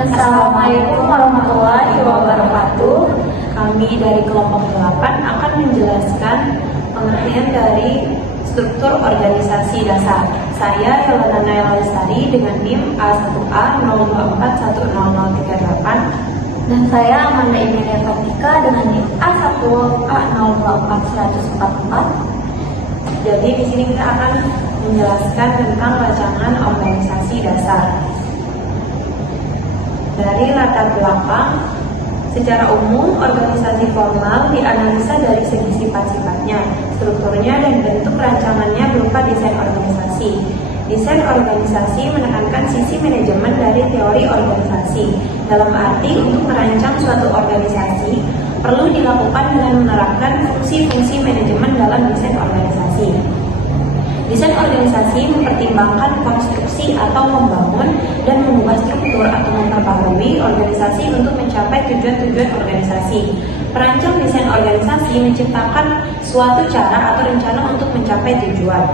Assalamualaikum warahmatullahi wabarakatuh. Kami dari kelompok 8 akan menjelaskan pengertian dari struktur organisasi dasar. Saya Yolanda Naila Lestari dengan NIM A1A02410038. Dan saya Amanda Emilia Kartika dengan NIM A1A024144. Jadi di sini kita akan menjelaskan tentang rancangan organisasi dasar. Dari latar belakang, secara umum organisasi formal dianalisa dari segi sifat-sifatnya, strukturnya, dan bentuk rancangannya berupa desain organisasi. Desain organisasi menekankan sisi manajemen dari teori organisasi. Dalam arti, untuk merancang suatu organisasi, perlu dilakukan dengan menerapkan fungsi-fungsi manajemen dalam desain organisasi. Desain organisasi mempertimbangkan konstruksi atau membangun dan mengubah struktur atau memperbarui organisasi untuk mencapai tujuan-tujuan organisasi. Perancang desain organisasi menciptakan suatu cara atau rencana untuk mencapai tujuan.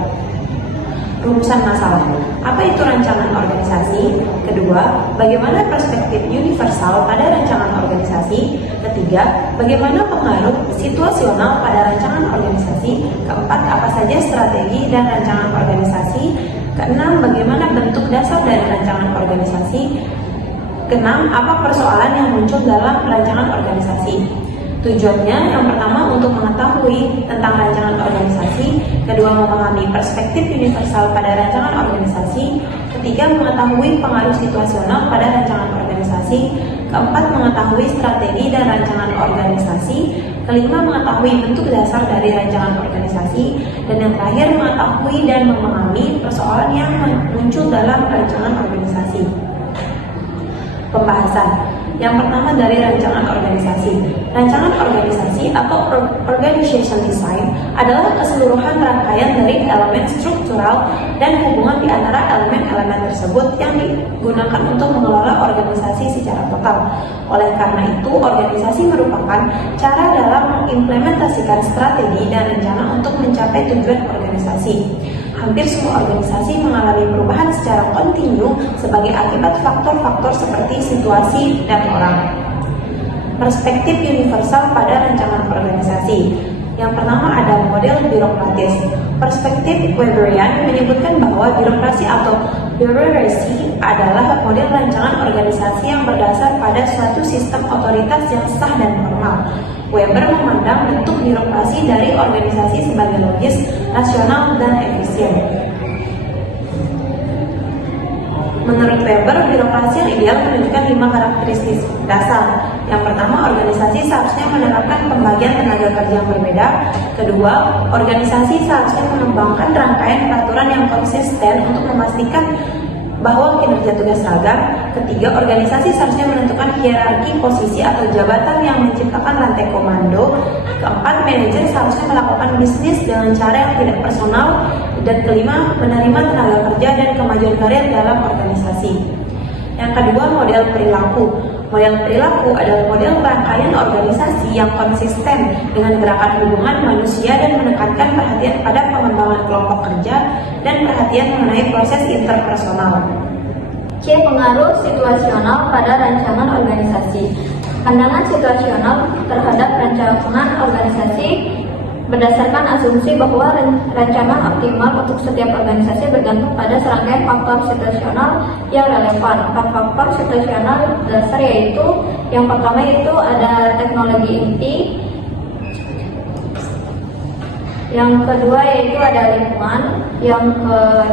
Rumusan masalah. Apa itu rancangan organisasi? Kedua, bagaimana perspektif universal pada rancangan organisasi? Ketiga, bagaimana pengaruh situasional pada rancangan organisasi? Keempat, apa saja strategi dan rancangan organisasi? Keenam, bagaimana bentuk dasar dari rancangan organisasi? Keenam, apa persoalan yang muncul dalam rancangan organisasi? Tujuannya yang pertama untuk mengetahui tentang rancangan organisasi, kedua memahami perspektif universal pada rancangan organisasi, ketiga mengetahui pengaruh situasional pada rancangan organisasi, keempat mengetahui strategi dan rancangan organisasi, kelima mengetahui bentuk dasar dari rancangan organisasi, dan yang terakhir mengetahui dan memahami persoalan yang muncul dalam rancangan organisasi. Pembahasan. Yang pertama dari rancangan organisasi. Rancangan organisasi atau organization design adalah keseluruhan rangkaian dari elemen struktural dan hubungan di antara elemen-elemen tersebut yang digunakan untuk mengelola organisasi secara total. Oleh karena itu, organisasi merupakan cara dalam mengimplementasikan strategi dan rencana untuk mencapai tujuan organisasi. Hampir semua organisasi mengalami perubahan secara kontinu sebagai akibat faktor-faktor seperti situasi dan orang. Perspektif universal pada rancangan organisasi. Yang pertama ada model birokratis. Perspektif Weberian menyebutkan bahwa birokrasi atau bureaucracy adalah model rancangan organisasi yang berdasar pada suatu sistem otoritas yang sah dan formal. Weber memandang bentuk birokrasi dari organisasi sebagai logis, rasional, dan efisien. Menurut Weber, birokrasi yang ideal menunjukkan 5 karakteristik dasar. Yang pertama, organisasi seharusnya menerapkan pembagian tenaga kerja yang berbeda. Kedua, organisasi seharusnya mengembangkan rangkaian peraturan yang konsisten untuk memastikan bahwa kinerja tugas seragam. Ketiga, organisasi seharusnya menentukan hierarki posisi atau jabatan yang menciptakan rantai komando. Keempat, manajer seharusnya melakukan bisnis dengan cara yang tidak personal. Dan kelima, menerima tenaga kerja dan kemajuan karir dalam organisasi. Yang kedua, model perilaku. Model perilaku adalah model rangkaian organisasi yang konsisten dengan gerakan hubungan manusia dan menekankan perhatian pada pengembangan kelompok kerja dan perhatian mengenai proses interpersonal. C. Pengaruh situasional pada rancangan organisasi. Pandangan situasional terhadap rancangan organisasi berdasarkan asumsi bahwa rancangan optimal untuk setiap organisasi bergantung pada serangkaian faktor situasional yang relevan. 4 faktor situasional dasar yaitu yang pertama itu ada teknologi inti, yang kedua yaitu ada lingkungan, yang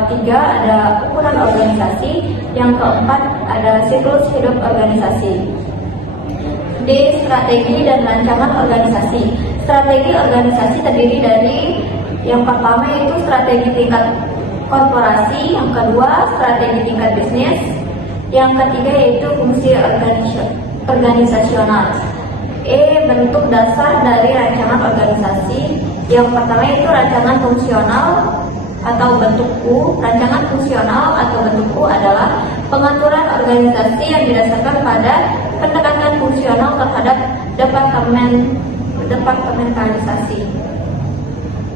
ketiga ada ukuran organisasi, yang keempat ada siklus hidup organisasi. D. Strategi dan rancangan organisasi. Strategi organisasi terdiri dari yang pertama yaitu strategi tingkat korporasi, yang kedua strategi tingkat bisnis, yang ketiga yaitu fungsi organisasional. E. Bentuk dasar dari rancangan organisasi. Yang pertama yaitu rancangan fungsional atau bentuk U. Rancangan fungsional atau bentuk U adalah pengaturan organisasi yang didasarkan pada pendekatan fungsional terhadap departementalisasi.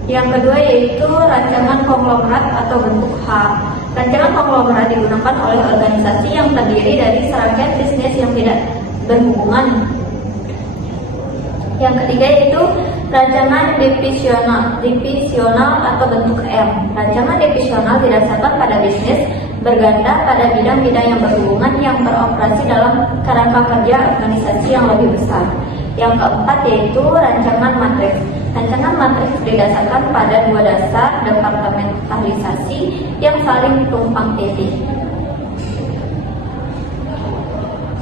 Yang kedua yaitu rancangan konglomerat atau bentuk H. Rancangan konglomerat digunakan oleh organisasi yang terdiri dari serangkaian bisnis berhubungan. Yang ketiga yaitu rancangan divisional atau bentuk M. Rancangan divisional didasarkan pada bisnis, berganda pada bidang-bidang yang berhubungan yang beroperasi dalam kerangka kerja organisasi yang lebih besar. Yang keempat yaitu rancangan matriks. Rancangan matriks didasarkan pada dua dasar departementalisasi yang saling tumpang tindih.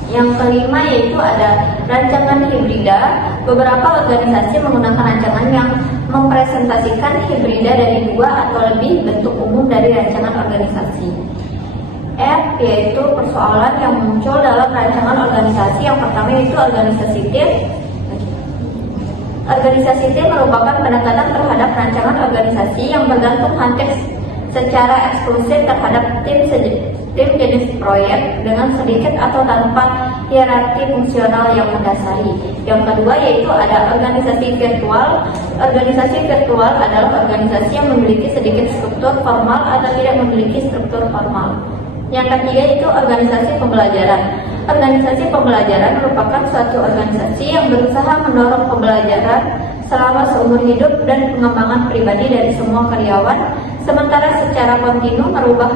Yang kelima yaitu ada rancangan hibrida. Beberapa organisasi menggunakan rancangan yang mempresentasikan hibrida dari dua atau lebih bentuk umum dari rancangan organisasi. F yaitu persoalan yang muncul dalam rancangan organisasi. Yang pertama yaitu organisasi tim. Organisasi tim merupakan pendekatan terhadap rancangan organisasi yang bergantung hampir secara eksklusif terhadap tim jenis proyek dengan sedikit atau tanpa hierarki fungsional yang mendasari. Yang kedua yaitu ada organisasi virtual. Organisasi virtual adalah organisasi yang memiliki sedikit struktur formal atau tidak memiliki struktur formal. Yang ketiga yaitu organisasi pembelajaran. Organisasi pembelajaran merupakan suatu organisasi yang berusaha mendorong pembelajaran selama seumur hidup dan pengembangan pribadi dari semua karyawan, sementara secara kontinu merubah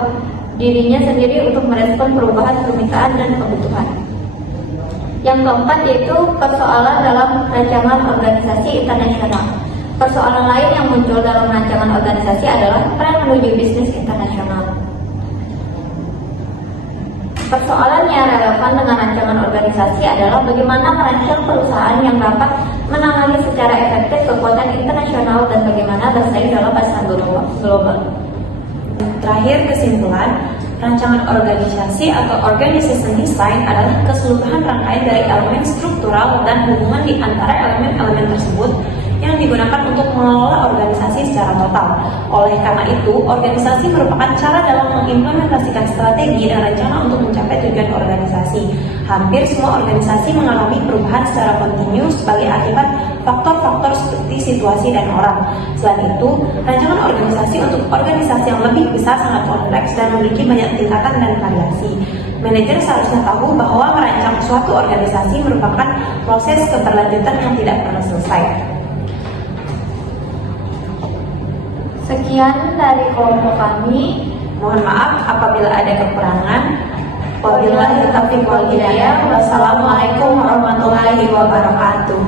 dirinya sendiri untuk merespon perubahan permintaan dan kebutuhan. Yang keempat yaitu persoalan dalam rancangan organisasi internasional. Persoalan lain yang muncul dalam rancangan organisasi adalah tren menuju bisnis internasional. Persoalan yang relevan dengan rancangan organisasi adalah bagaimana merancang perusahaan yang dapat menangani secara efektif kekuatan internasional dan bagaimana bersaing dalam pasar global. Terakhir, kesimpulan, rancangan organisasi atau organization design adalah keseluruhan rangkaian dari elemen struktural dan hubungan di antara elemen-elemen tersebut yang digunakan untuk mengelola organisasi secara total. Oleh karena itu, organisasi merupakan cara dalam mengimplementasikan strategi dan rencana untuk mencapai tujuan organisasi. Hampir semua organisasi mengalami perubahan secara kontinu sebagai akibat faktor-faktor seperti situasi dan orang. Selain itu, rancangan organisasi untuk organisasi yang lebih besar sangat kompleks dan memiliki banyak tingkatan dan variasi. Manajer seharusnya tahu bahwa merancang suatu organisasi merupakan proses keberlanjutan yang tidak pernah selesai. Sekian dari kelompok kami. Mohon maaf apabila ada kekurangan. Wabillahi taufiq wal hidayah. Wassalamualaikum warahmatullahi wabarakatuh.